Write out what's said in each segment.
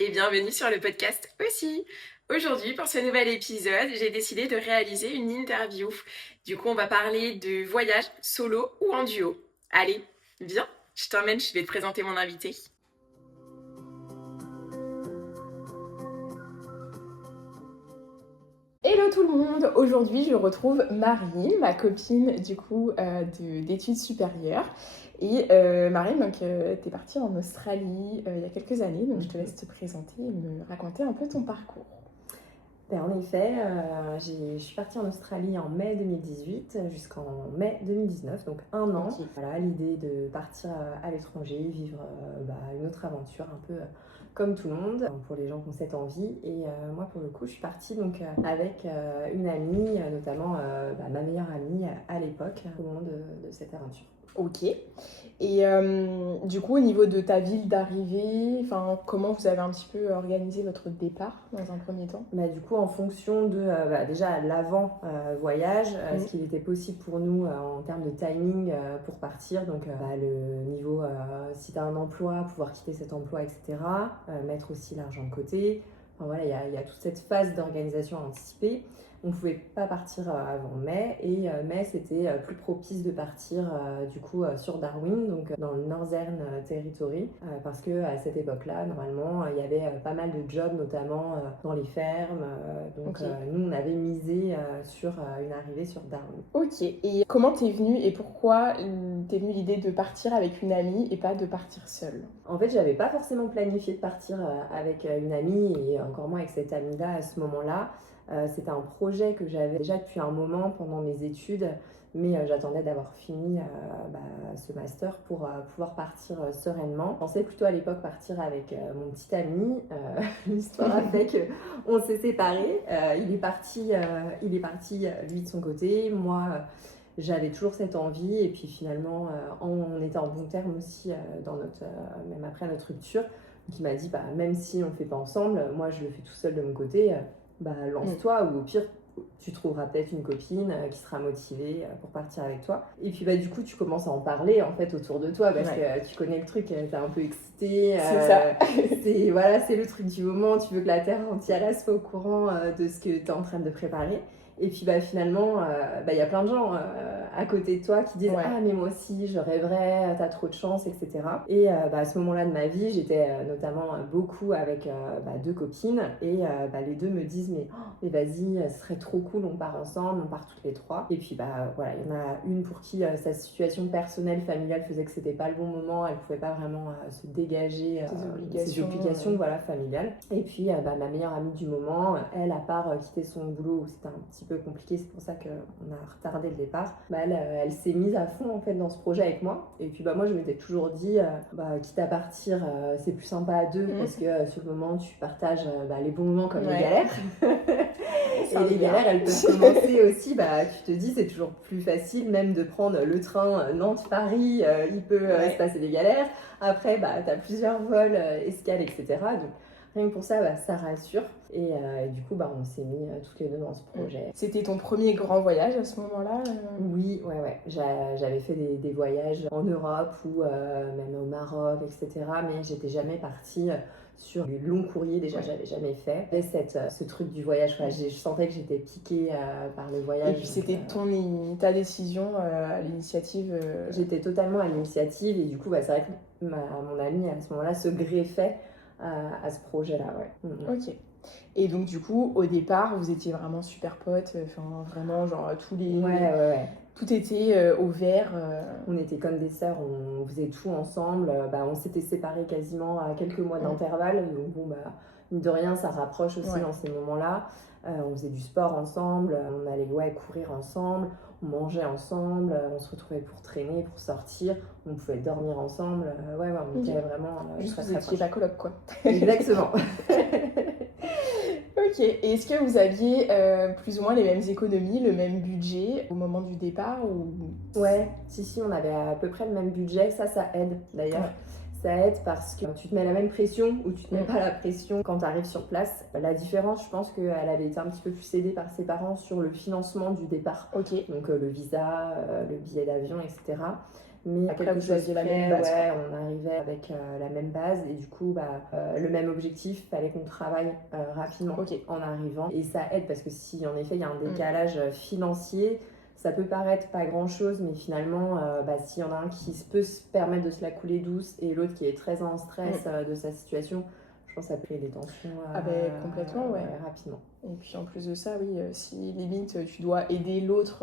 et bienvenue sur le podcast aussi. Aujourd'hui, pour ce nouvel épisode, j'ai décidé de réaliser une interview. Du coup, on va parler de voyage solo ou en duo. Allez, viens, je t'emmène, je vais te présenter mon invité. Hello tout le monde, aujourd'hui je retrouve Marie, ma copine d'études supérieures. Et Marie, t'es partie en Australie il y a quelques années, donc je te laisse te présenter et me raconter un peu ton parcours. En effet, je suis partie en Australie en mai 2018 jusqu'en mai 2019, donc un an. Ok. Voilà, l'idée de partir à l'étranger, vivre une autre aventure un peu comme tout le monde, pour les gens qui ont cette envie. Et moi, pour le coup, je suis partie donc, avec une amie, notamment ma meilleure amie à l'époque, au moment de cette aventure. Ok. Et du coup, au niveau de ta ville d'arrivée, comment vous avez un petit peu organisé votre départ dans un premier temps? Du coup, en fonction de déjà l'avant-voyage, ce qu'il était possible pour nous en termes de timing pour partir, donc le niveau, si tu as un emploi, pouvoir quitter cet emploi, etc., mettre aussi l'argent de côté. Enfin, voilà, il y a toute cette phase d'organisation à anticiper. On ne pouvait pas partir avant mai, et mai c'était plus propice de partir du coup sur Darwin, donc dans le Northern Territory, parce que à cette époque-là, normalement, il y avait pas mal de jobs, notamment dans les fermes. Donc Ok. nous, on avait misé sur une arrivée sur Darwin. Ok. Et comment t'es venue et pourquoi t'es venue l'idée de partir avec une amie et pas de partir seule? En fait, j'avais pas forcément planifié de partir avec une amie, et encore moins avec cette amie-là à ce moment-là. C'était un projet que j'avais déjà depuis un moment pendant mes études, mais j'attendais d'avoir fini ce master pour pouvoir partir sereinement. Je pensais plutôt à l'époque partir avec mon petit ami. L'histoire a fait qu'on s'est séparés. Il est parti lui de son côté. Moi, j'avais toujours cette envie, et puis finalement, on était en bon terme aussi même après notre rupture. Donc il m'a dit, même si on ne le fait pas ensemble, moi je le fais tout seul de mon côté, lance-toi, ou au pire, tu trouveras peut-être une copine qui sera motivée pour partir avec toi. Et puis du coup, tu commences à en parler en fait autour de toi, parce que tu connais le truc, t'es un peu excitée. C'est ça. C'est le truc du moment, tu veux que la terre entière soit au courant de ce que tu es en train de préparer. Et puis finalement, y a plein de gens à côté de toi qui disent Ah, mais moi aussi, je rêverais, t'as trop de chance, etc. Et à ce moment-là de ma vie, j'étais notamment beaucoup avec deux copines, et les deux me disent mais vas-y, ce serait trop cool, on part ensemble, on part toutes les trois. Et puis voilà, il y en a une pour qui sa situation personnelle, familiale faisait que c'était pas le bon moment, elle pouvait pas vraiment se dégager ses obligations familiales. Et puis ma meilleure amie du moment, elle, à part quitter son boulot où c'était un petit peu compliqué, c'est pour ça qu'on a retardé le départ, elle s'est mise à fond en fait dans ce projet avec moi. Et puis moi je m'étais toujours dit quitte à partir, c'est plus sympa à deux, parce que sur le moment tu partages les bons moments comme les galères. Et les galères, elles peuvent commencer aussi, tu te dis c'est toujours plus facile même de prendre le train Nantes-Paris, il peut se passer des galères. Après t'as plusieurs vols, escales, etc. Donc rien que pour ça, ça rassure. Et du coup, on s'est mis toutes les deux dans ce projet. C'était ton premier grand voyage à ce moment-là? Oui, ouais. J'avais fait des voyages en Europe ou même au Maroc, etc. Mais j'étais jamais partie sur des longs courriers. Déjà, j'avais jamais fait. Et ce truc du voyage, je sentais que j'étais piquée par le voyage. Et puis c'était ta décision à l'initiative? J'étais totalement à l'initiative, et du coup, c'est vrai que mon amie à ce moment-là se greffait à ce projet-là. Ok. Et donc du coup, au départ, vous étiez vraiment super potes, vraiment genre tous les... Ouais. Tout était au vert. On était comme des sœurs, on faisait tout ensemble. On s'était séparés quasiment à quelques mois d'intervalle. Donc mine de rien, ça rapproche aussi dans ces moments-là. On faisait du sport ensemble, on allait courir ensemble, on mangeait ensemble, on se retrouvait pour traîner, pour sortir, on pouvait dormir ensemble. On était vraiment juste très, vous très étiez proches. la coloc, quoi. Exactement. Ok, et est-ce que vous aviez plus ou moins les mêmes économies, le même budget au moment du départ ou... Ouais, si, on avait à peu près le même budget, ça aide d'ailleurs. Ouais. Ça aide parce que tu te mets la même pression ou tu te mets pas la pression quand tu arrives sur place. La différence, je pense qu'elle avait été un petit peu plus aidée par ses parents sur le financement du départ. Ok. Donc le visa, le billet d'avion, etc. mais après quelque vous chose aviez la près, même base. ouais, on arrivait avec la même base et du coup le même objectif, il fallait qu'on travaille rapidement en arrivant et ça aide parce que si en effet il y a un décalage financier, ça peut paraître pas grand chose, mais finalement s'il y en a un qui peut se permettre de se la couler douce et l'autre qui est très en stress de sa situation, je pense que ça peut créer des tensions complètement, rapidement. Et puis en plus de ça, oui, si limite tu dois aider l'autre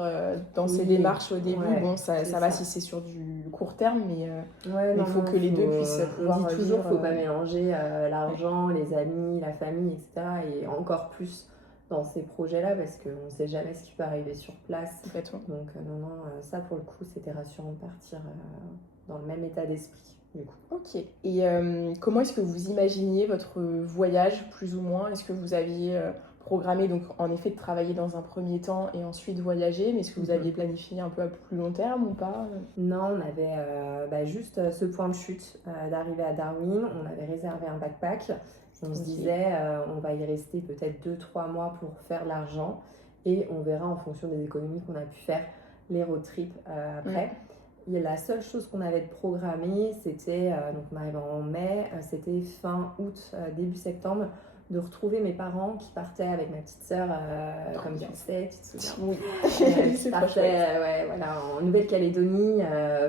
dans ses démarches au début, bon, ça va si c'est sur du court terme, mais il faut que les deux puissent pouvoir on dit toujours vivre, qu'il ne faut pas mélanger l'argent, les amis, la famille, etc. Et encore plus dans ces projets-là, parce qu'on ne sait jamais ce qui peut arriver sur place. Complètement. Donc ça pour le coup, c'était rassurant de partir dans le même état d'esprit. Du coup. Ok. Et comment est-ce que vous imaginiez votre voyage, plus ou moins? Est-ce que vous aviez programmé, donc en effet, de travailler dans un premier temps et ensuite voyager, mais est-ce que vous aviez planifié un peu à plus long terme ou pas? Non, on avait juste ce point de chute d'arriver à Darwin. On avait réservé un backpack. On se disait, on va y rester peut-être 2-3 mois pour faire l'argent et on verra en fonction des économies qu'on a pu faire les road trips après. Et la seule chose qu'on avait programmée, c'était, donc on arrive en mai, c'était fin août, début septembre, de retrouver mes parents qui partaient avec ma petite sœur, comme tu le sais, tu te souviens. Oui, qui partaient en Nouvelle-Calédonie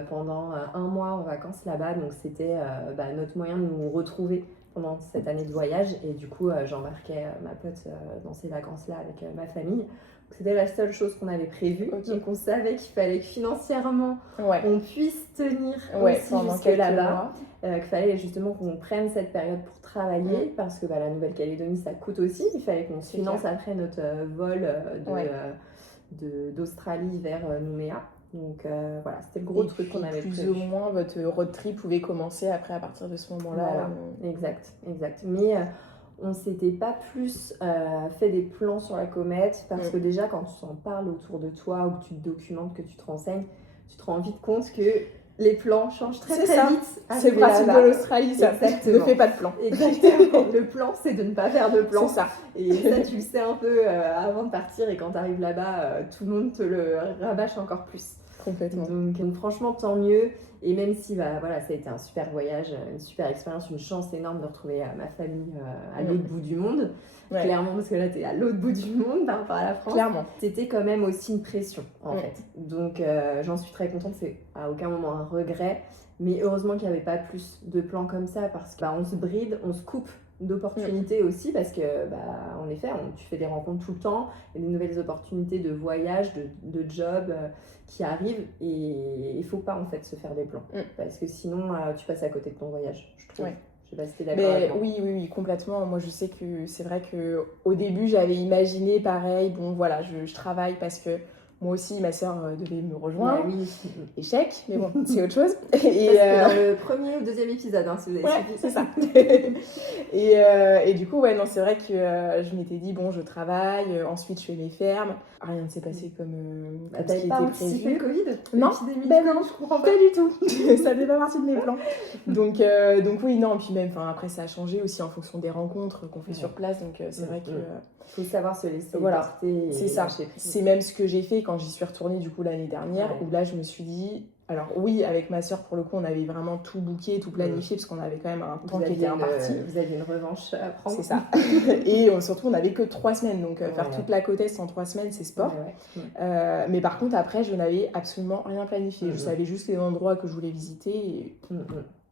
pendant un mois en vacances là-bas. Donc c'était notre moyen de nous retrouver pendant cette année de voyage. Et du coup, j'embarquais ma pote dans ces vacances-là avec ma famille. C'était la seule chose qu'on avait prévue. Donc on savait qu'il fallait que financièrement on puisse tenir aussi jusque là-bas. Qu'il fallait justement qu'on prenne cette période pour travailler parce que la Nouvelle-Calédonie ça coûte aussi. Il fallait qu'on se finance après notre vol d'Australie vers Nouméa. Donc voilà, c'était le gros truc qu'on avait plus ou moins votre road trip pouvait commencer après à partir de ce moment-là. Voilà. Exact. Mais on ne s'était pas plus fait des plans sur la comète parce que déjà quand tu en parles autour de toi ou que tu te documentes, que tu te renseignes, tu te rends vite compte que les plans changent très vite. C'est le principe de l'Australie, ça. Ne fais pas de plan. Exactement. Le plan, c'est de ne pas faire de plan. C'est ça. Et ça, tu le sais un peu avant de partir. Et quand tu arrives là-bas, tout le monde te le rabâche encore plus. Complètement. Donc franchement, tant mieux. Et même si ça a été un super voyage, une super expérience, une chance énorme de retrouver ma famille à l'autre bout du monde. Clairement, parce que là, tu es à l'autre bout du monde par rapport à la France. Clairement. C'était quand même aussi une pression, en fait. Donc, j'en suis très contente. C'est à aucun moment un regret. Mais heureusement qu'il n'y avait pas plus de plans comme ça parce qu'on se bride, on se coupe d'opportunités aussi parce que, en effet, tu fais des rencontres tout le temps. Il y a des nouvelles opportunités de voyage, de job qui arrivent et il ne faut pas, en fait, se faire des plans. Parce que sinon, tu passes à côté de ton voyage, je trouve. Je sais pas si t'es d'accord avec moi. Oui, complètement. Moi, je sais que c'est vrai qu'au début, j'avais imaginé pareil. Bon, voilà, je travaille parce que moi aussi, ma sœur devait me rejoindre. Échec, mais bon, c'est autre chose. Et dans le premier ou deuxième épisode, si vous avez suivi. C'est ça. et du coup, c'est vrai que je m'étais dit, bon, je travaille, ensuite je fais mes fermes. Rien ne s'est passé comme ce qui était pas prévu. Le Covid? Non, non, je comprends pas du tout. Ça fait pas partie de mes plans. Donc oui, non. Puis même, après, ça a changé aussi en fonction des rencontres qu'on fait sur place. Donc c'est vrai que... faut savoir se laisser porter. C'est ça. C'est même ce que j'ai fait quand j'y suis retournée du coup l'année dernière, où là je me suis dit, alors oui, avec ma sœur pour le coup on avait vraiment tout booké, tout planifié parce qu'on avait quand même un temps qui était imparti. Vous aviez une revanche à prendre. C'est ça. Et surtout on n'avait que 3 semaines, donc faire toute la côte est en 3 semaines c'est sport. Mais par contre après je n'avais absolument rien planifié. Je savais juste les endroits que je voulais visiter et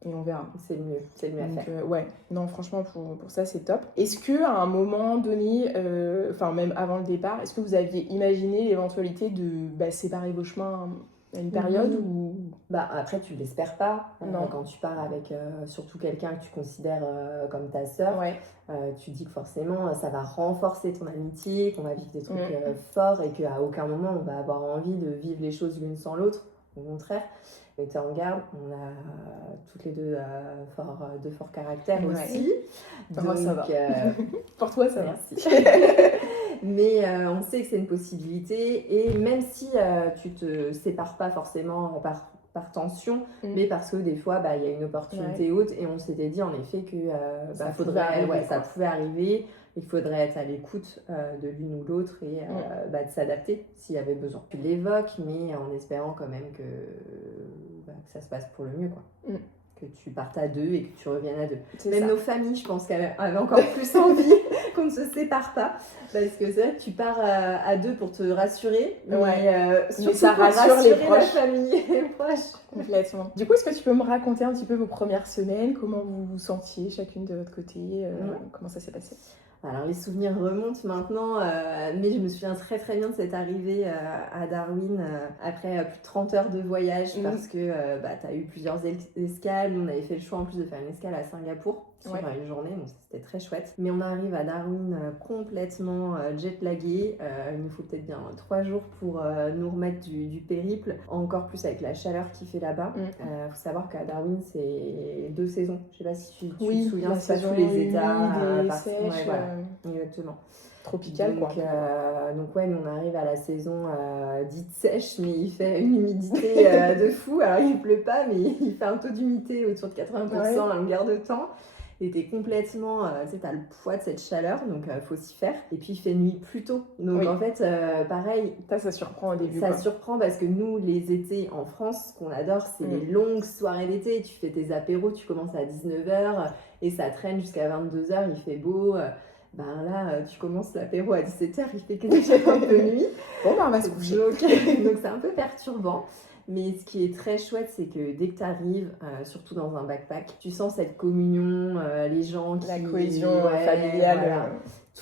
on verra. C'est le mieux à faire. Non, franchement, pour ça, c'est top. Est-ce qu'à un moment donné, même avant le départ, est-ce que vous aviez imaginé l'éventualité de séparer vos chemins à une période ou... Après, tu ne l'espères pas. Quand tu pars avec surtout quelqu'un que tu considères comme ta sœur, tu dis que forcément, ça va renforcer ton amitié, qu'on va vivre des trucs forts et qu'à aucun moment, on va avoir envie de vivre les choses l'une sans l'autre. Au contraire. Mais tu es en garde, on a toutes les deux de forts caractères aussi. Donc, ça va. Pour toi, ça va. Merci. Mais on sait que c'est une possibilité et même si tu te sépares pas forcément par par tension, mais parce que des fois, il y a une opportunité haute et on s'était dit en effet que ça pouvait arriver. Il faudrait être à l'écoute de l'une ou l'autre et de s'adapter s'il y avait besoin. Tu l'évoques, mais en espérant quand même que ça se passe pour le mieux, quoi. Que tu partes à 2 et que tu reviennes à 2. Même nos familles, je pense qu'elles avaient encore plus envie qu'on ne se sépare pas. Parce que c'est vrai que tu pars à 2 pour te rassurer, mais ça rassure les proches. La famille et les proches. Complètement. Du coup, est-ce que tu peux me raconter un petit peu vos premières semaines, comment vous vous sentiez chacune de votre côté, comment ça s'est passé? Alors les souvenirs remontent maintenant, mais je me souviens très très bien de cette arrivée à Darwin après plus de 30 heures de voyage parce que tu as eu plusieurs escales. Nous on avait fait le choix en plus de faire une escale à Singapour sur une journée, donc c'était très chouette. Mais on arrive à Darwin complètement jet-lagué. Il nous faut peut-être bien 3 jours pour nous remettre du périple, encore plus avec la chaleur qu'il fait là-bas. Faut savoir qu'à Darwin c'est 2 saisons. Je sais pas si tu te souviens, c'est pas tous les États. Exactement. Tropical donc, donc nous on arrive à la saison dite sèche, mais il fait une humidité de fou. Alors il pleut pas, mais il fait un taux d'humidité autour de 80% à longueur de temps. Et t'es complètement, t'as le poids de cette chaleur, donc faut s'y faire. Et puis il fait nuit plus tôt, donc en fait pareil. Ça surprend au début. Ça surprend parce que nous les étés en France, ce qu'on adore, c'est les longues soirées d'été. Tu fais tes apéros, tu commences à 19h et ça traîne jusqu'à 22h, il fait beau. Là, tu commences l'apéro à 17h, il fait déjà un peu nuit. Bon, on va se coucher. Donc c'est un peu perturbant. Mais ce qui est très chouette, c'est que dès que tu arrives, surtout dans un backpack, tu sens cette communion, les gens qui... La cohésion familiale. Voilà.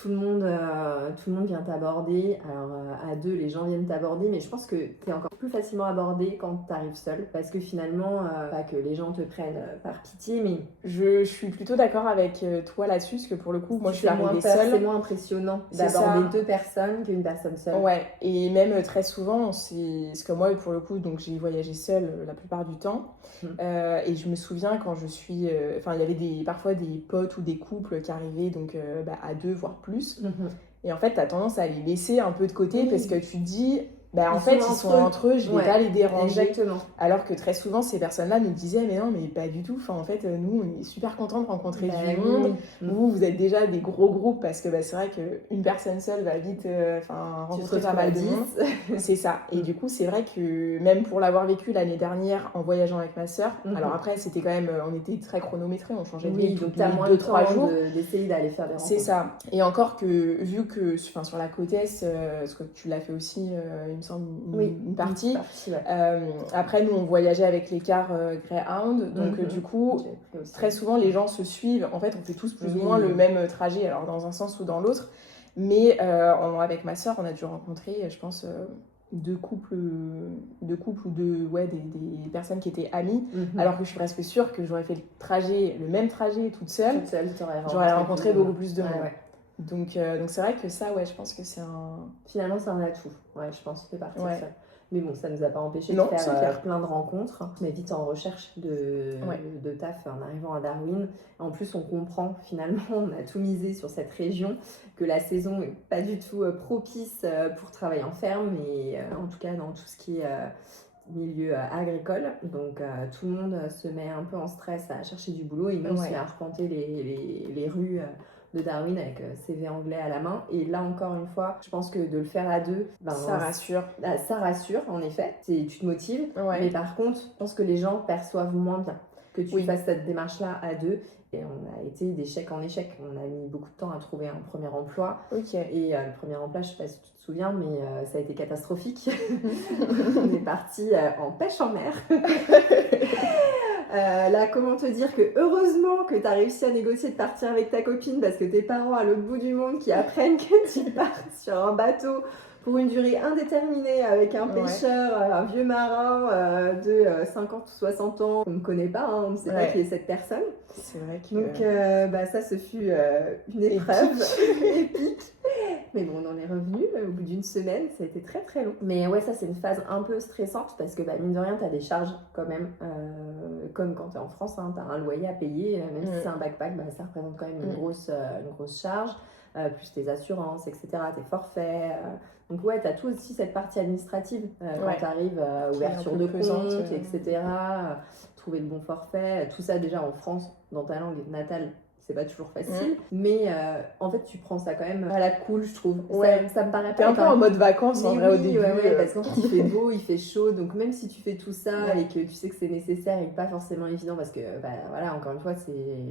Tout le monde vient t'aborder. Alors, à 2, les gens viennent t'aborder, mais je pense que tu es encore plus facilement abordé quand tu arrives seul. Parce que finalement, pas que les gens te prennent par pitié, mais... Je suis plutôt d'accord avec toi là-dessus, parce que pour le coup, moi je suis arrivée seule. C'est moins impressionnant d'aborder 2 personnes qu'une personne seule. Ouais, et même très souvent, parce que moi pour le coup, donc j'ai voyagé seule la plupart du temps. Et je me souviens quand je suis... il y avait parfois des potes ou des couples qui arrivaient donc, à 2, voire plus. Et en fait, tu as tendance à les laisser un peu de côté parce que tu te dis... en fait, ils sont entre eux, je vais pas les déranger. Exactement. Alors que très souvent, ces personnes-là nous disaient, mais non, mais pas du tout. Enfin, en fait, nous, on est super contents de rencontrer du monde. Vous êtes déjà des gros groupes parce que c'est vrai qu'une personne seule va vite rencontrer pas mal de monde. C'est ça. Et du coup, c'est vrai que même pour l'avoir vécu l'année dernière en voyageant avec ma sœur, alors après, c'était quand même, on était très chronométrés, on changeait de ville donc t'as moins 2-3 jours d'essayer d'aller faire des rencontres. C'est ça. Et encore que, vu que sur la côte Est, parce que tu l'as fait aussi, il me semble, une partie. Après, nous, on voyageait avec les cars Greyhound. Donc, du coup, très souvent, les gens se suivent. En fait, on fait tous plus ou moins le même trajet, alors dans un sens ou dans l'autre. Mais avec ma sœur, on a dû rencontrer, je pense, 2 couples ou des personnes qui étaient amies. Alors que je suis presque sûre que j'aurais fait le même trajet toute seule. J'aurais rencontré beaucoup plus de monde. Donc c'est vrai que ça, je pense que c'est un... Finalement, c'est un atout. Ouais, je pense que c'est parti ça. Mais bon, ça ne nous a pas empêché de faire plein de rencontres. On est vite en recherche de taf en arrivant à Darwin. En plus, on comprend finalement, on a tout misé sur cette région, que la saison n'est pas du tout propice pour travailler en ferme, et en tout cas dans tout ce qui est... milieu agricole, donc tout le monde se met un peu en stress à chercher du boulot, et nous on se met à arpenter les rues de Darwin avec CV anglais à la main. Et là encore une fois, je pense que de le faire à 2, ça rassure. Ça rassure en effet, tu te motives, mais par contre je pense que les gens perçoivent moins bien que tu fasses cette démarche là à 2. Et on a été d'échec en échec. On a mis beaucoup de temps à trouver un premier emploi. Et le premier emploi, je ne sais pas si tu te souviens, mais ça a été catastrophique. On est parti en pêche en mer. Là, comment te dire que heureusement que tu as réussi à négocier de partir avec ta copine, parce que tes parents à l'autre bout du monde qui apprennent que tu pars sur un bateau pour une durée indéterminée avec un pêcheur, un vieux marin de 50 ou 60 ans, on ne connaît pas, on ne sait pas qui est cette personne. C'est vrai que... Donc ça, ce fut une épreuve épique. Mais bon, on en est revenu au bout d'une semaine, ça a été très très long. Mais ouais, ça c'est une phase un peu stressante parce que mine de rien, t'as des charges quand même, comme quand t'es en France, hein, t'as un loyer à payer, même si c'est un backpack, ça représente quand même une grosse charge, plus tes assurances, etc., tes forfaits. Donc ouais, t'as tout aussi cette partie administrative quand t'arrives à ouverture de compte, etc., trouver le bon forfait, tout ça déjà en France, dans ta langue natale. C'est pas toujours facile, mais en fait, tu prends ça quand même à la cool, je trouve. Ça me paraît pas. T'es un peu en mode vacances en vrai au début. Parce qu'il fait beau, il fait chaud, donc même si tu fais tout ça et que tu sais que c'est nécessaire et pas forcément évident, parce que voilà, encore une fois,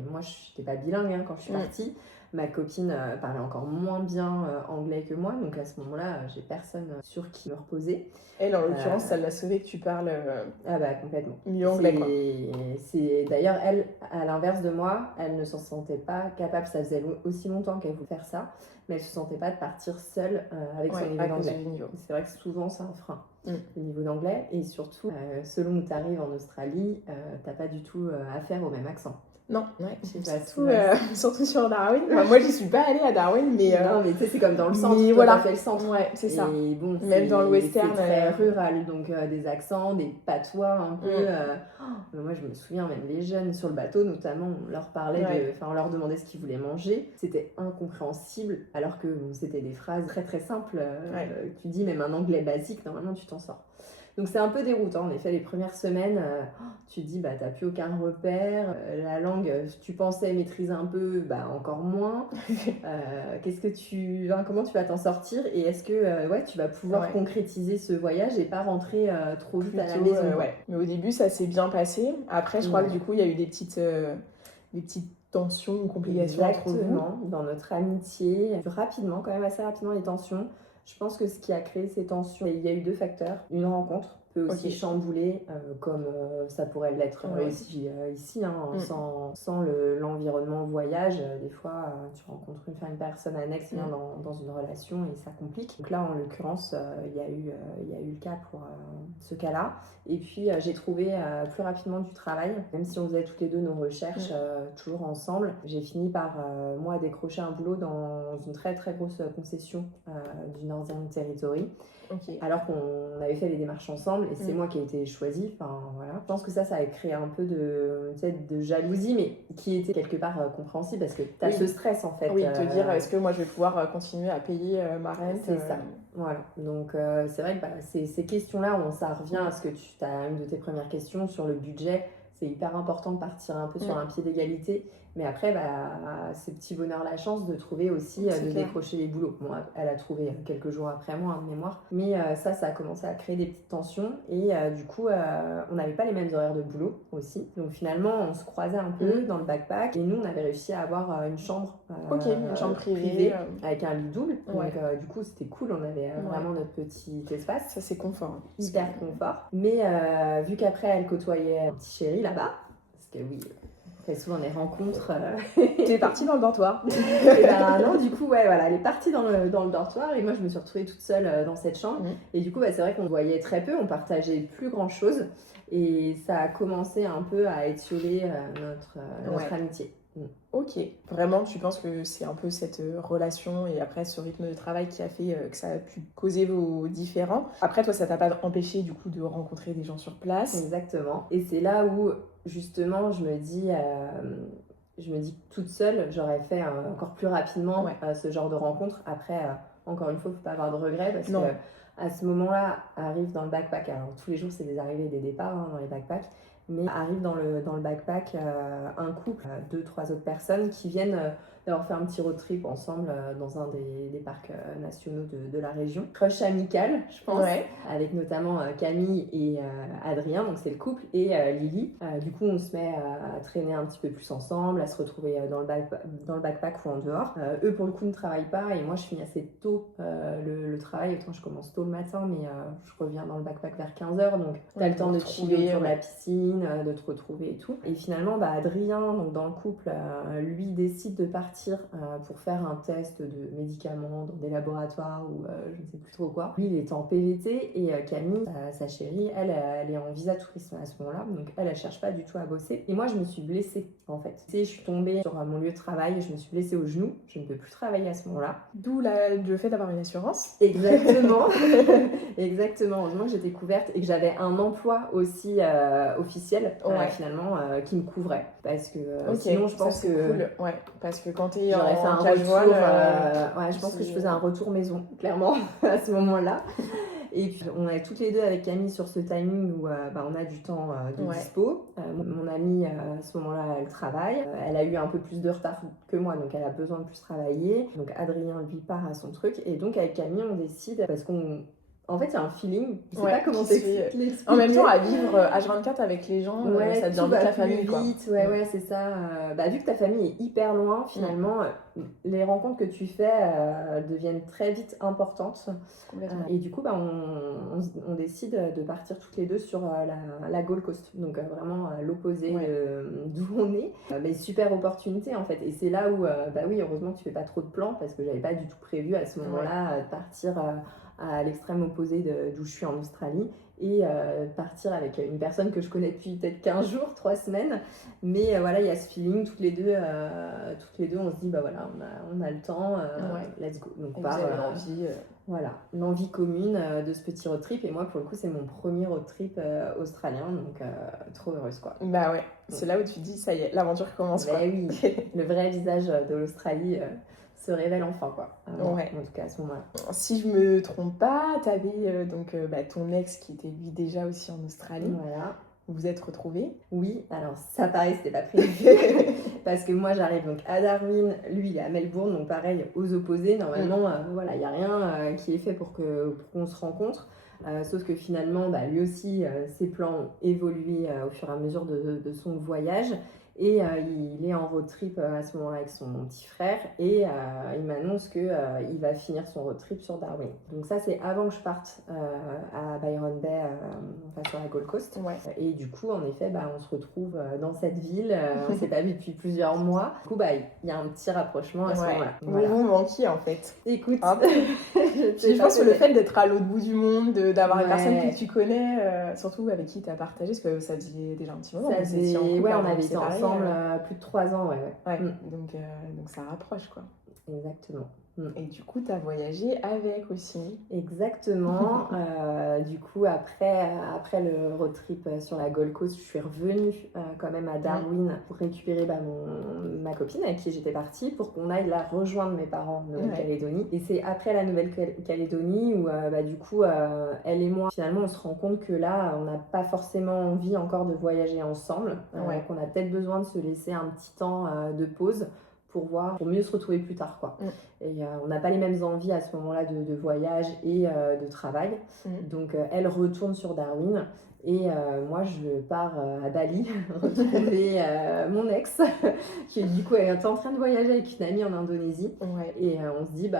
moi je n'étais pas bilingue quand je suis partie. Ma copine parlait encore moins bien anglais que moi, donc à ce moment-là, j'ai personne sur qui me reposer. Elle, en l'occurrence, ça l'a sauvé que tu parles complètement. mieux anglais. D'ailleurs, elle, à l'inverse de moi, elle ne s'en sentait pas capable. Ça faisait aussi longtemps qu'elle voulait faire ça, mais elle ne se sentait pas de partir seule avec son niveau d'anglais. C'est vrai que souvent, c'est un frein, le niveau d'anglais. Et surtout, selon où tu arrives en Australie, tu n'as pas du tout affaire au même accent. Non, surtout sur Darwin. Enfin, moi, j'y suis pas allée à Darwin, mais... Non, mais tu sais, c'est comme dans le centre, toi, t'as fait le centre. Ouais, c'est ça. Et bon, même dans le western. C'est très rural, donc des accents, des patois un peu. Moi, je me souviens, même les jeunes sur le bateau, notamment, on leur parlait on leur demandait ce qu'ils voulaient manger. C'était incompréhensible, alors que c'était des phrases très très simples. Tu dis même un anglais basique, normalement, tu t'en sors. Donc c'est un peu déroutant, en effet, les premières semaines, tu te dis, t'as plus aucun repère, la langue, tu pensais maîtriser un peu, encore moins. Comment tu vas t'en sortir et est-ce que tu vas pouvoir concrétiser ce voyage et pas rentrer trop vite à la maison Mais au début, ça s'est bien passé. Après, je crois que du coup, il y a eu des petites tensions ou complications entre vous. Dans notre amitié, assez rapidement les tensions. Je pense que ce qui a créé ces tensions, il y a eu 2 facteurs. Une rencontre peut aussi chambouler, comme ça pourrait l'être ici, sans l'environnement voyage. Des fois, tu rencontres une personne annexe vient dans une relation et ça complique. Donc là, en l'occurrence, il y a eu le cas pour ce cas-là. Et puis, j'ai trouvé plus rapidement du travail, même si on faisait toutes les deux nos recherches, toujours ensemble. J'ai fini par, moi, décrocher un boulot dans une très, très grosse concession du Northern Territory. Alors qu'on avait fait les démarches ensemble et c'est moi qui ai été choisie. Voilà. Je pense que ça a créé un peu de jalousie, mais qui était quelque part compréhensible parce que tu as ce stress en fait. Oui, te dire est-ce que moi je vais pouvoir continuer à payer ma rente. C'est ça. Voilà. Donc c'est vrai que ces questions-là, ça revient à ce que tu as une de tes premières questions sur le budget. C'est hyper important de partir un peu sur un pied d'égalité. Mais après, ces petits bonheurs, la chance de trouver aussi, de décrocher les boulots. Bon, elle a trouvé quelques jours après moi, de mémoire. Mais ça a commencé à créer des petites tensions. Et du coup, on n'avait pas les mêmes horaires de boulot aussi. Donc finalement, on se croisait un peu dans le backpack. Et nous, on avait réussi à avoir une chambre, une chambre privée avec un lit double. Donc du coup, c'était cool. On avait vraiment notre petit espace. Ça, c'est confort. Hyper confort. Mais vu qu'après, elle côtoyait un petit chéri là-bas, parce que oui... On fait souvent des rencontres. Tu es partie dans le dortoir. Et non, du coup, elle est partie dans le dortoir et moi, je me suis retrouvée toute seule dans cette chambre. Et du coup, c'est vrai qu'on voyait très peu, on partageait plus grand-chose. Et ça a commencé un peu à étioler notre amitié. Ok. Vraiment, tu penses que c'est un peu cette relation et après ce rythme de travail qui a fait que ça a pu causer vos différends. Après, toi, ça t'a pas empêché du coup de rencontrer des gens sur place. Exactement. Et c'est là où, justement, je me dis que toute seule, j'aurais fait encore plus rapidement ce genre de rencontre. Après, encore une fois, il ne faut pas avoir de regrets parce que à ce moment-là, arrive dans le backpack. Alors, tous les jours, c'est des arrivées et des départs dans les backpacks. Mais arrive dans le backpack un couple, 2-3 autres personnes qui viennent d'avoir fait un petit road trip ensemble dans un des parcs nationaux de la région. Crush amical, je pense, avec notamment Camille et Adrien, donc c'est le couple, et Lily. Du coup, on se met à traîner un petit peu plus ensemble, à se retrouver dans le backpack ou en dehors. Eux, pour le coup, ne travaillent pas et moi, je finis assez tôt le travail. Autant je commence tôt le matin, mais je reviens dans le backpack vers 15h, donc tu as le temps de chiller autour de la piscine, de te retrouver et tout. Et finalement, Adrien, donc dans le couple, lui décide de partir partir pour faire un test de médicaments dans des laboratoires ou je ne sais plus trop quoi. Lui, il était en PVT et Camille, sa chérie, elle est en visa tourisme à ce moment-là. Donc elle cherche pas du tout à bosser. Et moi, je me suis blessée en fait. Je suis tombée sur mon lieu de travail et je me suis blessée au genou. Je ne peux plus travailler à ce moment-là. D'où le fait d'avoir une assurance. Exactement. Exactement. Heureusement que j'étais couverte et que j'avais un emploi aussi officiel finalement qui me couvrait. Parce que sinon, je pense que... Cool. Ouais, parce que quand t'es j'aurais fait un casual, retour... je pense que je faisais un retour maison, clairement, à ce moment-là. Et puis on est toutes les deux avec Camille sur ce timing où on a du temps de dispo. Mon amie à ce moment-là elle travaille. Elle a eu un peu plus de retard que moi donc elle a besoin de plus travailler. Donc Adrien lui part à son truc et donc avec Camille on décide parce qu'on... En fait, il y a un feeling, je sais pas comment t'expliquer. En même temps, à vivre H24 avec les gens, ça devient vite la famille. Vite, ouais, c'est ça. Vu que ta famille est hyper loin, finalement, les rencontres que tu fais deviennent très vite importantes. Et du coup, on décide de partir toutes les deux sur la Gold Coast. Donc vraiment l'opposé d'où on est. Super opportunité en fait. Et c'est là où, heureusement que tu fais pas trop de plans parce que j'avais pas du tout prévu à ce moment-là de partir... à l'extrême opposé d'où je suis en Australie et partir avec une personne que je connais depuis peut-être 15 jours, 3 semaines. Mais il y a ce feeling, toutes les deux on se dit, on a le temps, let's go. Donc, vous avez l'envie. Voilà, l'envie commune de ce petit road trip. Et moi, pour le coup, c'est mon premier road trip australien, donc trop heureuse, quoi. Bah ouais, c'est là où tu dis, ça y est, l'aventure commence, quoi. Oui, le vrai visage de l'Australie... se révèle enfin quoi. En tout cas à ce moment-là. Si je me trompe pas, t'avais ton ex qui était lui déjà aussi en Australie. Voilà. Vous vous êtes retrouvés. Oui, alors ça pareil c'était pas prévu parce que moi j'arrive donc à Darwin, lui il est à Melbourne donc pareil aux opposés. Normalement il y a rien qui est fait pour qu'on se rencontre. Sauf que finalement lui aussi ses plans ont évolué au fur et à mesure de son voyage. Et il est en road trip à ce moment-là avec son petit frère et il m'annonce qu'il va finir son road trip sur Darwin. Donc ça c'est avant que je parte à Byron Bay, sur la Gold Coast. Et du coup en effet on se retrouve dans cette ville, on s'est pas vu depuis plusieurs mois. Du coup il y a un petit rapprochement à ce moment-là. Voilà. Vous manquiez en fait. Écoute, je pense que le fait d'être à l'autre bout du monde, d'avoir une personne que tu connais, surtout avec qui tu as partagé, parce que ça faisait déjà un petit moment. Ça faisait, on avait été ensemble plus de 3 ans, Donc ça rapproche, quoi. Exactement. Et du coup, tu as voyagé avec aussi. Exactement. Du coup, après le road trip sur la Gold Coast, je suis revenue quand même à Darwin pour récupérer ma copine avec qui j'étais partie pour qu'on aille la rejoindre mes parents en Nouvelle-Calédonie. Et c'est après la Nouvelle-Calédonie où du coup, elle et moi, finalement, on se rend compte que là, on n'a pas forcément envie encore de voyager ensemble, qu'on a peut-être besoin de se laisser un petit temps de pause pour mieux se retrouver plus tard, quoi. Et on n'a pas les mêmes envies à ce moment-là de voyage et de travail. Donc elle retourne sur Darwin et moi je pars à Bali retrouver mon ex qui du coup est en train de voyager avec une amie en Indonésie. Et on se dit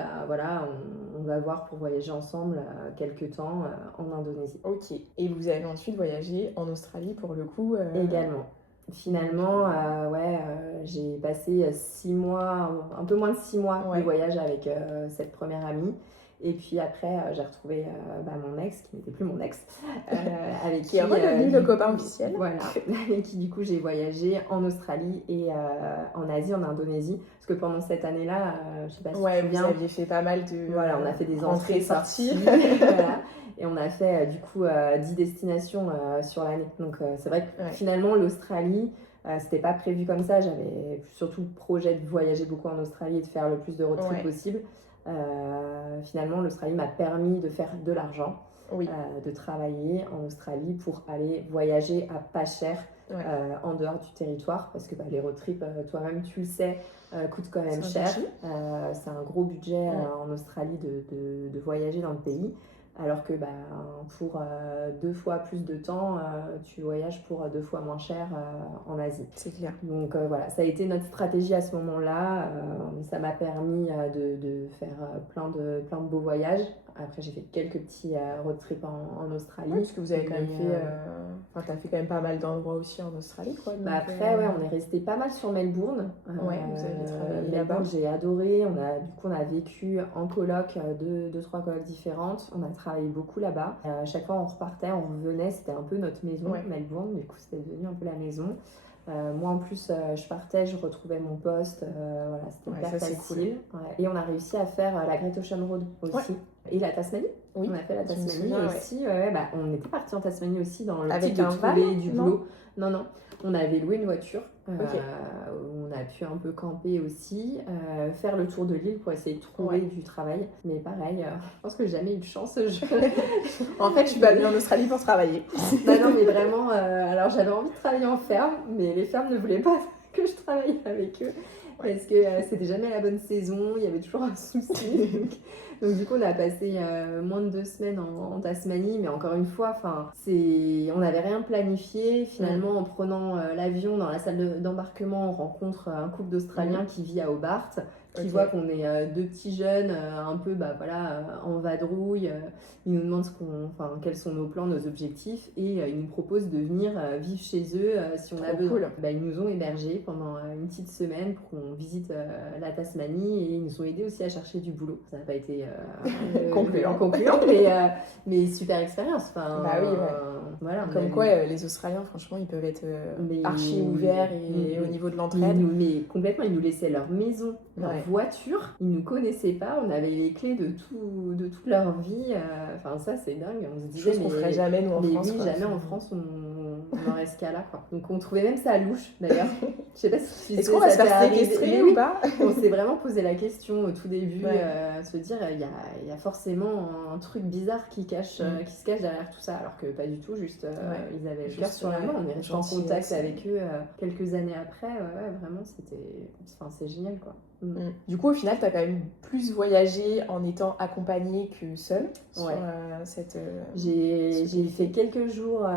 on va voir pour voyager ensemble quelques temps en Indonésie. Ok. Et vous avez ensuite voyagé en Australie pour le coup Également. Finalement, j'ai passé 6 mois, un peu moins de 6 mois de voyage avec cette première amie. Et puis après, j'ai retrouvé mon ex, qui n'était plus mon ex, avec qui est redevenu le copain officiel. Voilà, avec qui du coup j'ai voyagé en Australie et en Asie, en Indonésie. Parce que pendant cette année-là, je sais pas si tu te souviens, vous aviez fait pas mal de on a fait des entrées sorties. Et on a fait du coup 10 destinations sur l'année. Donc c'est vrai que finalement l'Australie, c'était pas prévu comme ça. J'avais surtout le projet de voyager beaucoup en Australie et de faire le plus de road trip possible. Finalement l'Australie m'a permis de faire de l'argent, de travailler en Australie pour aller voyager à pas cher en dehors du territoire. Parce que les road trips, toi-même tu le sais, coûtent quand même cher. C'est un gros budget en Australie de voyager dans le pays. Alors que pour 2 fois plus de temps, tu voyages pour 2 fois moins cher en Asie. C'est clair. Donc voilà, ça a été notre stratégie à ce moment-là. Ça m'a permis de faire plein de beaux voyages. Après, j'ai fait quelques petits road trips en Australie. Oui, parce que vous avez quand même fait... Enfin, t'as fait quand même pas mal d'endroits aussi en Australie, quoi. Donc, après, ouais, on est resté pas mal sur Melbourne. Ouais, vous avez travaillé là-bas. Melbourne, j'ai adoré. On a vécu en coloc, 2-3 colocs différentes. On a travaillé beaucoup là-bas. À chaque fois, on repartait, on revenait. C'était un peu notre maison, Melbourne. Du coup, c'était devenu un peu la maison. Moi, en plus, je partais, je retrouvais mon poste. Voilà, c'était hyper facile. Cool. Ouais. Et on a réussi à faire la Great Ocean Road aussi. Ouais. Et la Tasmanie. Oui. On a fait la Tasmanie aussi. Ouais. On était partis en Tasmanie aussi dans le avec de trouver du boulot. Non. On avait loué une voiture. Okay. Où on a pu un peu camper aussi, faire le tour de l'île pour essayer de trouver du travail. Mais pareil, je pense que j'ai jamais eu de chance. En fait, je suis pas venue en Australie pour travailler. Non, mais vraiment, alors j'avais envie de travailler en ferme, mais les fermes ne voulaient pas que je travaille avec eux. Parce que c'était jamais la bonne saison, il y avait toujours un souci. Donc du coup, on a passé moins de 2 semaines en Tasmanie, mais encore une fois, on n'avait rien planifié. Finalement, en prenant l'avion dans la salle d'embarquement, on rencontre un couple d'Australiens qui vit à Hobart, qui voit qu'on est 2 petits jeunes, un peu en vadrouille. Ils nous demandent quels sont nos plans, nos objectifs, et ils nous proposent de venir vivre chez eux si on a besoin. Cool. Ils nous ont hébergés pendant une petite semaine pour qu'on visite la Tasmanie, et ils nous ont aidés aussi à chercher du boulot. Ça n'a pas été concluant, mais super expérience. Oui, voilà, comme quoi les Australiens, franchement, ils peuvent être archi ouverts et au niveau de l'entraide. Mais complètement, ils nous laissaient leur maison, leur voiture. Ils nous connaissaient pas, on avait les clés de toute leur vie. Ça, c'est dingue. On se disait, qu'on ferait jamais nous en France. Oui, jamais en France, on en reste qu'à là, quoi. Donc on trouvait même ça louche, d'ailleurs. Je sais pas si est-ce qu'on va se faire séquestrer ou pas? On s'est vraiment posé la question au tout début, se dire il y a forcément un truc bizarre qui se cache derrière tout ça, alors que pas du tout. Juste ils avaient le cœur sur la main. On est resté en contact avec eux quelques années après. Vraiment, c'est génial, quoi. Du coup, au final, tu as quand même plus voyagé en étant accompagnée que seule sur cette... J'ai fait quelques jours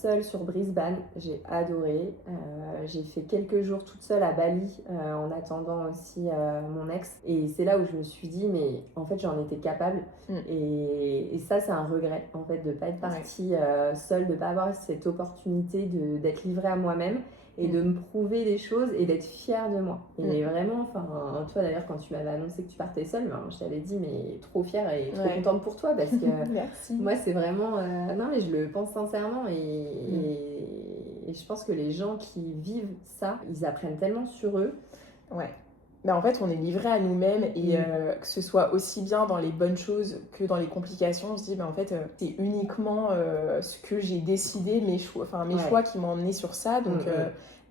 seule sur Brisbane, j'ai adoré. J'ai fait quelques jours toute seule à Bali en attendant aussi mon ex. Et c'est là où je me suis dit, mais en fait, j'en étais capable. Et ça, c'est un regret, en fait, de ne pas être partie seule, de ne pas avoir cette opportunité d'être livrée à moi-même. Et de me prouver des choses et d'être fière de moi. Et vraiment, toi d'ailleurs, quand tu m'avais annoncé que tu partais seule, je t'avais dit, mais trop fière et trop contente pour toi, parce que moi, c'est vraiment... non, mais je le pense sincèrement, et je pense que les gens qui vivent ça, ils apprennent tellement sur eux. Ouais. En fait, on est livré à nous-mêmes, et que ce soit aussi bien dans les bonnes choses que dans les complications, on se dit, en fait, c'est uniquement ce que j'ai décidé, mes choix qui m'ont emmené sur ça. Donc,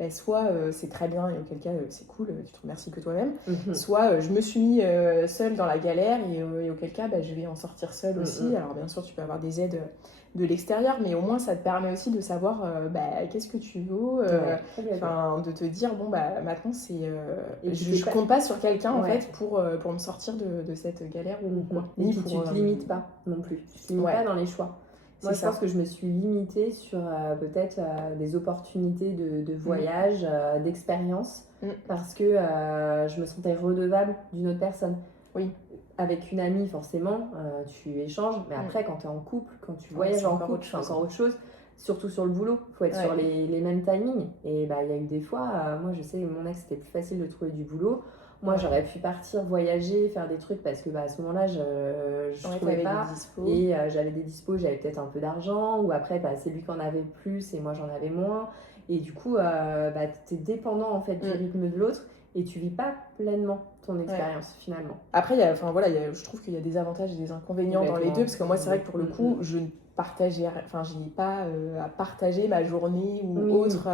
soit c'est très bien, et auquel cas c'est cool, tu te remercies que toi-même. Soit je me suis mis seule dans la galère, et auquel cas je vais en sortir seule aussi. Alors, bien sûr, tu peux avoir des aides de l'extérieur, mais au moins ça te permet aussi de savoir qu'est-ce que tu veux, de te dire maintenant c'est je compte pas sur quelqu'un en fait pour me sortir de cette galère ou quoi. Et puis tu te limites pas non plus, tu te limites pas dans les choix. Moi je pense que je me suis limitée sur peut-être des opportunités de voyage, d'expérience, parce que je me sentais redevable d'une autre personne. Oui. Avec une amie, forcément, tu échanges, mais après, quand tu es en couple, quand tu voyages en couple, c'est encore autre chose. Surtout sur le boulot, il faut être sur les mêmes timings. Et il y a eu des fois, moi je sais, mon ex, c'était plus facile de trouver du boulot. Moi, j'aurais pu partir, voyager, faire des trucs, parce que à ce moment-là, je trouvais pas. Et j'avais des dispos, j'avais peut-être un peu d'argent, ou après, c'est lui qui en avait plus et moi j'en avais moins. Et du coup, tu es dépendant en fait du rythme de l'autre, et tu vis pas pleinement ton expérience finalement. Après, je trouve qu'il y a des avantages et des inconvénients dans les deux, parce que moi, c'est vrai que pour le coup, je n'ai pas à partager ma journée ou autre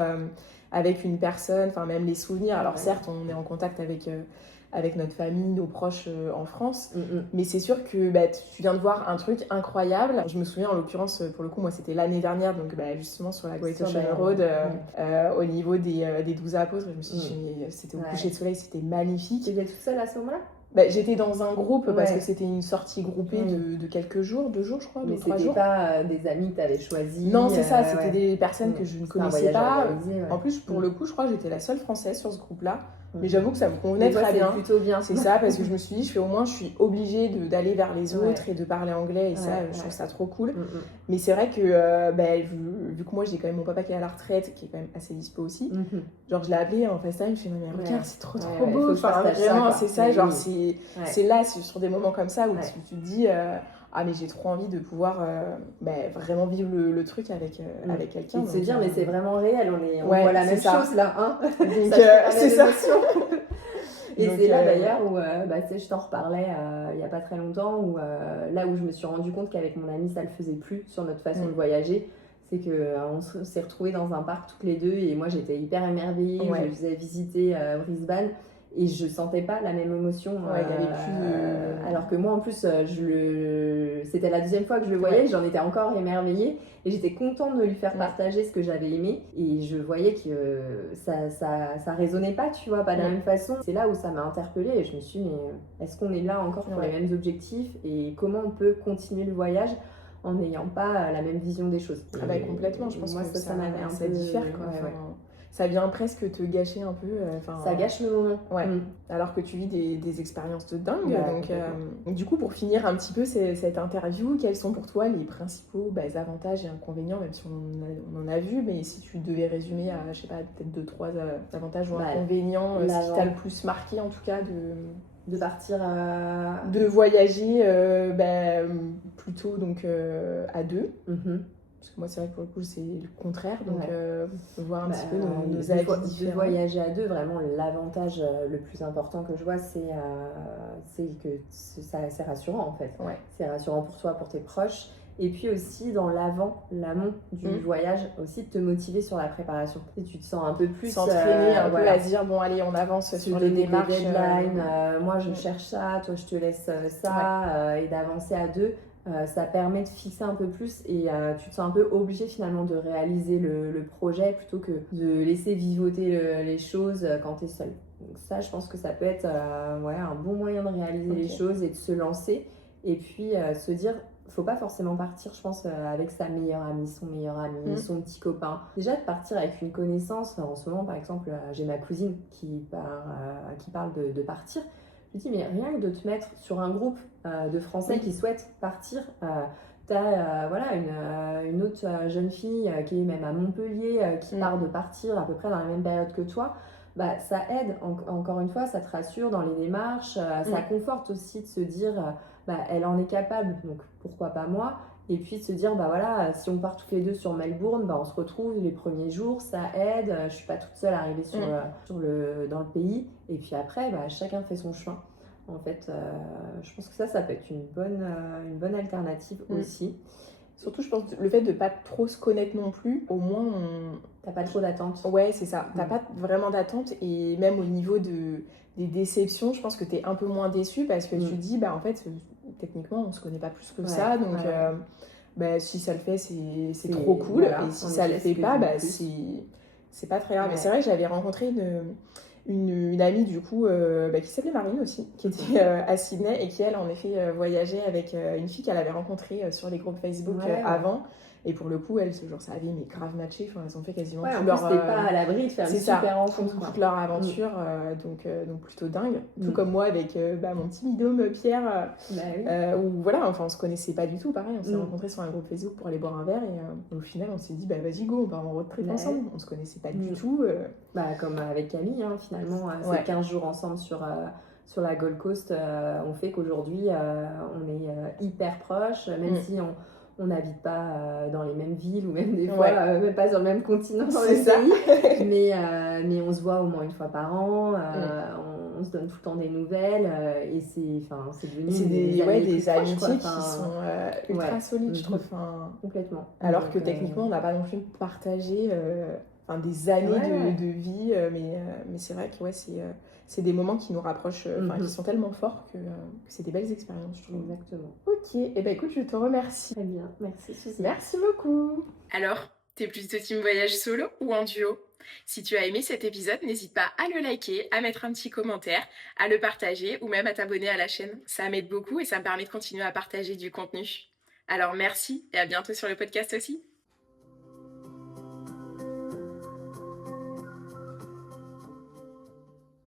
avec une personne, même les souvenirs. Alors certes, on est en contact avec notre famille, nos proches en France, mais c'est sûr que tu viens de voir un truc incroyable. Je me souviens, en l'occurrence, pour le coup, moi c'était l'année dernière, donc justement sur la Great Ocean Road, au niveau des 12 apôtres, je me suis dit, c'était au coucher de soleil, c'était magnifique. Tu étais toute seule à ce moment-là? J'étais dans un groupe parce Ouais. que c'était une sortie groupée de quelques jours, 2 jours je crois, Mais 2-3 c'était jours. pas des amis que t'avais choisis. Non, c'est ça, c'était des personnes que je ne C'était un connaissais voyage pas. organisé, ouais. En plus, pour le coup, je crois que j'étais la seule française sur ce groupe-là. Mais Mhm. j'avoue que ça me convenait Mais toi, très c'est bien. plutôt bien. C'est ça, parce que je me suis dit, au moins, je suis obligée d'aller vers les autres et de parler anglais. Et ça, Ouais, je trouve ça trop cool. Mhm. Mais c'est vrai que, vu que moi, j'ai quand même mon papa qui est à la retraite, qui est quand même assez dispo aussi. Mhm. Genre, je l'ai appelé en FaceTime, je fais, mais regarde, Ouais. c'est trop Ouais, beau. faut que je Enfin, partage ça, vraiment, quoi. c'est ça, Mais genre, oui. c'est là, c'est sur des moments comme ça où Ouais. tu te dis, ah, mais j'ai trop envie de pouvoir vraiment vivre le truc avec quelqu'un. Et de se dire, mais c'est vraiment réel, on Ouais, voit la c'est même ça. chose là, hein. Donc, Ça fait la c'est même ça. émotion. Et Donc, c'est là d'ailleurs où tu sais, je t'en reparlais il n'y a pas très longtemps, où là où je me suis rendu compte qu'avec mon ami ça le faisait plus sur notre façon de voyager, c'est qu'on s'est retrouvés dans un parc toutes les deux et moi j'étais hyper émerveillée, je faisais visiter Brisbane et je sentais pas la même émotion. Il y avait plus alors que moi en plus c'était la deuxième fois que je le voyais, j'en étais encore émerveillée et j'étais contente de lui faire partager ce que j'avais aimé et je voyais que ça résonnait pas, tu vois, pas de la même façon. C'est là où ça m'a interpellée et je me suis dit, mais est-ce qu'on est là encore pour les mêmes objectifs et comment on peut continuer le voyage en n'ayant pas la même vision des choses. Complètement, je pense moi, que ça m'avait un peu diffère, quoi. Ça vient presque te gâcher un peu. Ça gâche le moment. Ouais. Alors que tu vis des expériences de dingue. Donc, du coup, pour finir un petit peu cette interview, quels sont pour toi les principaux avantages et inconvénients, même si on en a vu, mais si tu devais résumer à, je sais pas, peut-être 2-3 avantages ou inconvénients, ce qui t'a le plus marqué en tout cas de partir de voyager plutôt donc à deux. Parce que moi, c'est vrai que pour le coup, c'est le contraire. Donc, voir un petit peu nos avis différents. De voyager à deux, vraiment, l'avantage le plus important que je vois, c'est que c'est rassurant, en fait. Ouais. C'est rassurant pour toi, pour tes proches. Et puis aussi, dans l'amont du voyage, aussi de te motiver sur la préparation. Et tu te sens un peu plus... S'entraîner un peu à se dire, bon, allez, on avance sur les démarches. Des deadlines, moi, je cherche ça, toi, je te laisse ça. Et d'avancer à deux. Ça permet de fixer un peu plus et tu te sens un peu obligé finalement de réaliser le projet plutôt que de laisser vivoter les choses quand tu es seul. Donc ça, je pense que ça peut être un bon moyen de réaliser les choses et de se lancer et puis se dire, faut pas forcément partir, je pense, avec sa meilleure amie, son meilleur ami, son petit copain. Déjà de partir avec une connaissance, en ce moment par exemple, j'ai ma cousine qui parle de partir. Je me dis, mais rien que de te mettre sur un groupe de Français qui souhaitent partir, t'as une autre jeune fille qui est même à Montpellier, qui part de partir à peu près dans la même période que toi. Ça aide, encore une fois, ça te rassure dans les démarches, ça conforte aussi de se dire, elle en est capable, donc pourquoi pas moi. Et puis de se dire, si on part toutes les deux sur Melbourne, on se retrouve les premiers jours, ça aide, je suis pas toute seule arrivée dans le pays. Et puis après, chacun fait son chemin. En fait, je pense que ça peut être une bonne alternative aussi. Surtout, je pense, le fait de pas trop se connaître non plus, au moins t'as pas trop d'attente. Ouais, c'est ça. T'as pas vraiment d'attente et même au niveau des déceptions, je pense que t'es un peu moins déçu parce que tu te dis, en fait, techniquement, on se connaît pas plus que ça. Donc, si ça le fait, c'est trop cool. Et si ça le fait pas, c'est pas très grave. Mais c'est vrai que j'avais rencontré une amie du coup qui s'appelait Marine aussi, qui était à Sydney et qui elle en effet voyageait avec une fille qu'elle avait rencontrée sur les groupes Facebook avant. Et pour le coup, elles, ce genre, ça avait grave matché. Enfin, elles ont fait quasiment tout leur... t'es pas à l'abri de faire une super rencontre. Toute leur aventure, donc plutôt dingue. Tout comme moi avec mon petit binôme Pierre, où voilà, enfin, on se connaissait pas du tout. Pareil, on s'est rencontrés sur un groupe Facebook pour aller boire un verre et au final, on s'est dit, vas-y, go, on part en road trip ensemble. On se connaissait pas du tout. Comme avec Camille, finalement, c'est 15 jours ensemble sur la Gold Coast. On fait qu'aujourd'hui, on est hyper proches, même si on n'habite pas dans les mêmes villes ou même des fois même pas sur le même continent dans les pays mais on se voit au moins une fois par an, on se donne tout le temps des nouvelles et c'est devenu des amitiés qui sont ultra solides, je trouve. Complètement. Alors que techniquement on n'a pas non plus partagé des années de vie, mais c'est vrai que c'est des moments qui nous rapprochent, qui sont tellement forts que c'est des belles expériences, je trouve. Exactement. Ok, et écoute, je te remercie. Très bien, merci Suzy. Merci beaucoup. Alors, T'es plutôt team voyage solo ou en duo? Si tu as aimé cet épisode, n'hésite pas à le liker, à mettre un petit commentaire, à le partager ou même à t'abonner à la chaîne. Ça m'aide beaucoup et ça me permet de continuer à partager du contenu. Alors merci et à bientôt sur le podcast aussi.